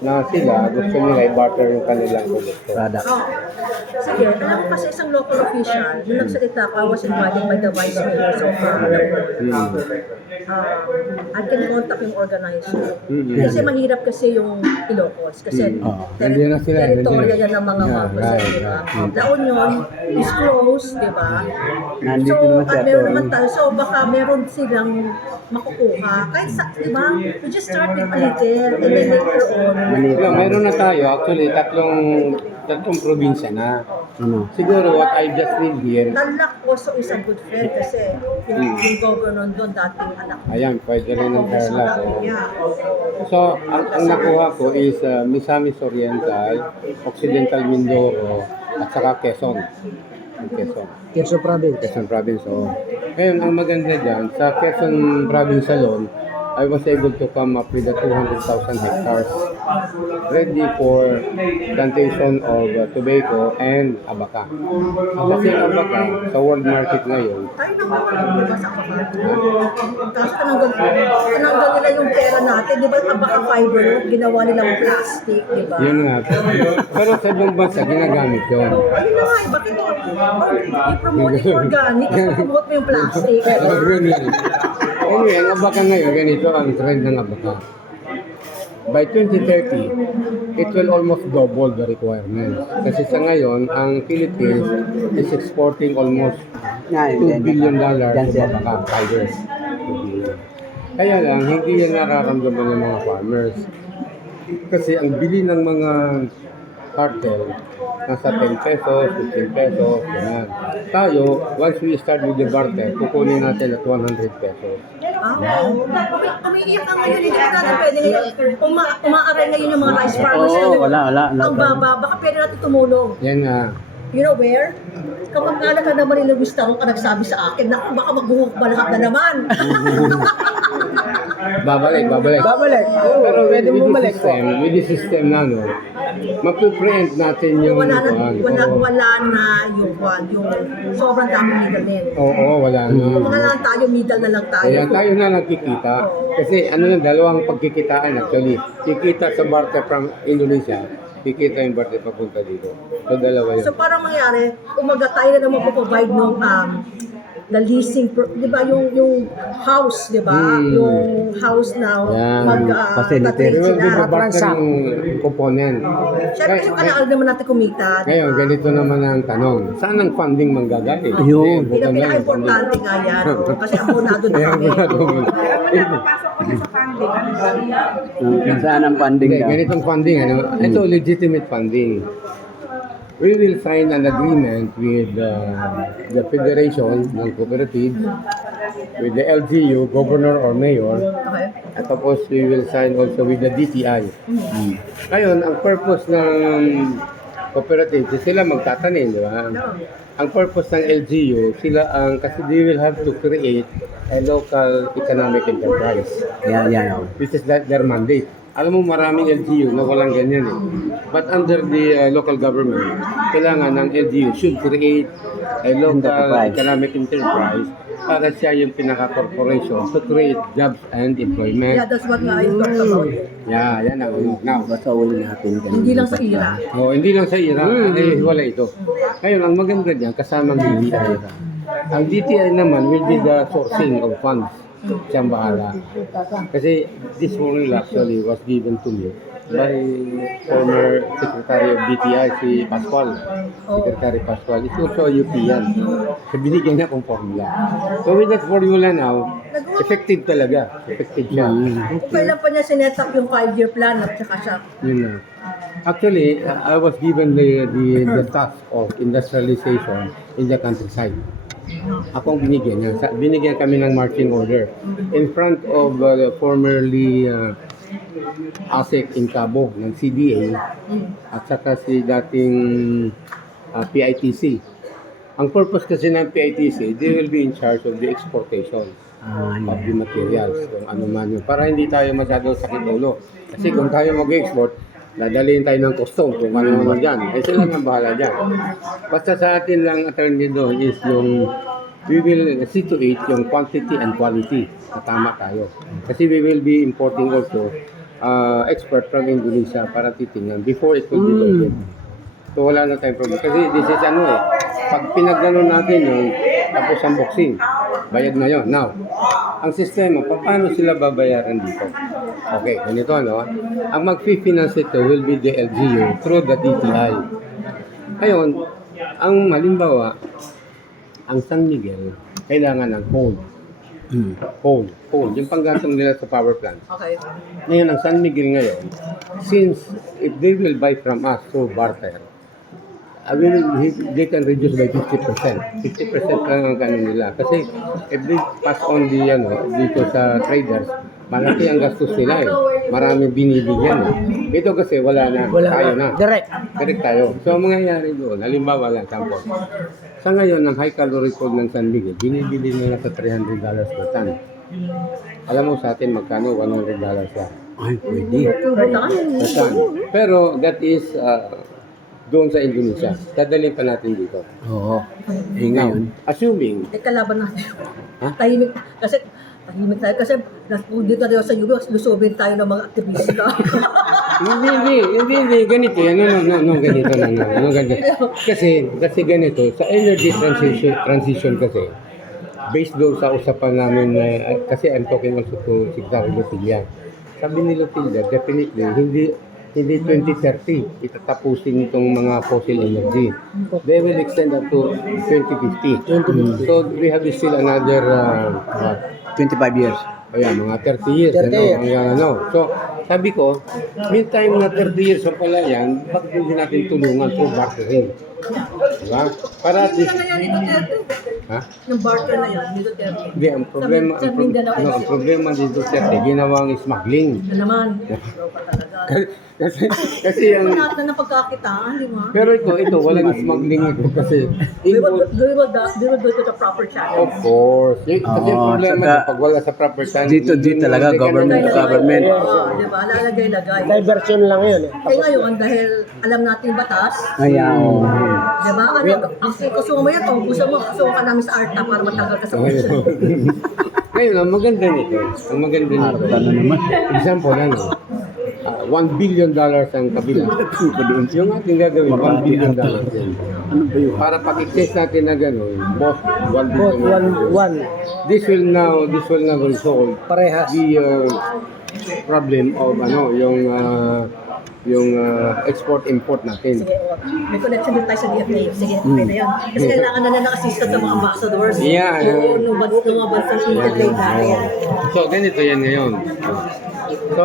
na sila gusto nila i-barter yung kanilang produkto. Product. Oh. Sige, alam mo kasi isang local official, yung nagsalita ko, I was invited by the vice mayor, so I can contact yung organizer. Kasi mahirap kasi yung Ilocos, kasi Nandiyan na sila, territorial nandiyan yan ng mga Yeah, Marcos, right, di ba? right. La Union is close, di ba? Nandito So, naman si at meron Atty. naman tayo, so baka meron silang makukuha. Kahit sa, di ba? You just start with a little, and then later on, Wala, meron na tayo, actually, tatlong probinsya na. Siguro what I just need here, Tarlac also is a good friend kasi yung governor doon dating anak ko. ayan, pwede rin ng Perla. Yeah. So, ang nakuha ko is Misamis Oriental, Occidental Mindoro, at saka Quezon. Quezon. Quezon Province. Quezon Province, oo. Ngayon, ang maganda dyan, sa Quezon Province alone, I was able to come up with a 200,000 hectares ready for plantation of tobacco and abaca. Kasi ang abaca, sa world market ngayon, Tayo nang di ba sa kapat? Tapos tinanggal nila yung pera natin. Di ba ang baka fiber, ginawa nilang plastic, di ba? yun nga. Pero sa ibang bansa, ginagamit yun. Ayun nga, bakit i-promote yung organic, i-promote mo yung plastic. Anyway, ang abaca ngayon, ganito ang trend ng abaca. By 2030, it will almost double the requirements. Kasi sa ngayon, ang Philippines is exporting almost $2 billion of abaca fibers. Kaya lang, hindi yan nararamdaman ng mga farmers. Kasi ang bili ng mga cartel, nasa 10 pesos, 15 pesos, ganyan. Tayo, once we start with the barter, kukunin natin at 100 pesos. Umiiyak ka ngayon, hindi ka natin pwede ngayon. Umaaray ngayon yung mga rice farmers. Oo, wala. Ang baba, baka pwede natin tumulong. Yan nga. You know where? Kapag anak ka naman ni Luis Tarong ka nagsabi sa akin, naku, baka magbuhok balahat na naman. Babalik. Pero pwede mo bumalik po. With the system na, no, mapiprint natin yung... wala na yung sobrang daming middlemen. Oo, wala na. Mga lang tayo, middle na lang tayo. Kaya tayo na nagkikita. Kasi ano na, dalawang pagkikitaan actually. Kikita sa barter from Indonesia, kikita yung barter papunta dito. So, dalawa yun. So parang mangyari, umaga tayo na naman po-provide ng the leasing, di ba yung house, di ba? Yung house na Yan. Facility. We will be the sila. barter ng component. Siyempre yung alaal naman natin kumita. Ngayon, ganito naman ang tanong. Saan ang funding manggagaling? Ayun. Yun ang pinaka-importante nga yan. Kasi abonado na kami. Kung saan ang funding Hindi, daw. ganitong funding. Ano? Ito, legitimate funding. We will sign an agreement with the Federation ng Cooperative, with the LGU, Governor or Mayor, Okay. at tapos we will sign also with the DTI. Ngayon, ang purpose ng cooperative, sila magtatanim, di ba? Ang purpose ng LGU, kasi they will have to create a local economic enterprise. Yan. This is their mandate. Alam mo, maraming LGU na walang ganyan eh. But under the local government, kailangan ng LGU should create a local economic enterprise para siya yung pinaka-corporation to create jobs and employment. Yeah, that's what I talked about. Yeah, yan ang now. Basta uli natin. Hindi lang sa ira. Hindi lang sa Iran, wala ito. Ngayon, ang maganda diyan kasama ng DTI. Ang DTI naman will be the sourcing of funds. Siyang bahala. Kasi this formula actually was given to me by former Secretary of DTI, si Pascual. Secretary Pascual. It's also a UP yan. So binigyan niya akong formula. So with that formula now, effective talaga. Effective siya. Kailan pa niya sinet up yung 5-year plan at saka siya. Yun na. Actually, I was given the task of industrialization in the countryside. Ako ang binigyan niya. Binigyan kami ng marching order in front of formerly ASEC in Cabo ng CDA at saka si dating PITC. Ang purpose kasi ng PITC, they will be in charge of the exportation of the materials, kung ano man yun. Para hindi tayo masyadong sakit ulo. Kasi kung tayo mag-export, dadalhin tayo ng custom kung ano naman dyan. Eh sila nang bahala dyan. Basta sa atin lang, attorney doon, is yung we will situate yung quantity and quality na tama tayo. Kasi we will be importing also expert from Indonesia para titingnan before it will be loaded. So wala na tayong problem. Kasi this is pag pinagano natin yun, tapos ang boxing, bayad na yun. Now, ang sistema, paano sila babayaran dito? Okay, ganito ang mag-finance ito will be the LGU through the DTI. Ngayon, ang halimbawa, ang San Miguel, kailangan ng coal. Coal. Yung panggatong nila sa power plant. Okay. Ngayon, ang San Miguel ngayon, since if they will buy from us through barter, they can reduce by 50%. 50% lang ang kanon nila. Kasi if they pass on dito sa traders, malaki ang gastos nila Maraming binibigyan Ito kasi wala na. Tayo na. Direct tayo. So, ang mangyayari doon, halimbawa lang, sample. Sa ngayon, ang high calorie food ng San Miguel, binibili nila sa $300 per ton. Alam mo sa atin magkano? $100 lang. Ay, pwede. Per ton. Pero that is doon sa Indonesia. Dadalhin pa natin dito. Oo. Now, Ngayon. assuming, Kalaban natin. Ha? Tahimik tayo. Kasi dito tayo sa US, lusobin tayo ng mga aktivista. hindi, ganito yan. Ganito. Kasi ganito, sa energy transition kasi, based doon sa usapan namin, kasi I'm talking also to Secretary Lotilla. Sabi ni Lotilla, definitely, hindi 2030 itatapusin itong mga fossil energy. They will extend up to 2050. So we have still another 25 years. mga 30 years. So sabi ko, meantime na 30 years pa pala yan, bakit hindi natin tulungan through bartering? Diba? Para at least, ha? Yung barter na yan, dito tayo. Hindi, ang problema dito sir, ginawang smuggling. Na naman. kasi ang Lahat na napagkakitaan, di ba? pero ito walang smuggling ito kasi We will do it to the proper channel. of course. Kasi ang problema saka, pag wala sa proper channel, Dito talaga, government to government. Di ba? Lalagay-lagay. Diversion lang yun Eh ngayon, dahil alam natin yung batas, Ayaw. di ba? Gusto mo yan, o gusto ka namin sa ARTA para matagal ka sa ocean. Ngayon, ang maganda nito, Ano naman? example, $1 billion ang kabila. Yung ating gagawin, $1 billion. Para pag-test natin na gano'n, both $1 billion. This will now resolve Parehas. the problem of yung export-import natin. Sige, may connection din tayo sa DFA. Sige, okay na yun. Kasi kailangan na assistant sa mga ambassadors. Yeah. Nung mga bansang integrate natin. So, ganito yan ngayon. So,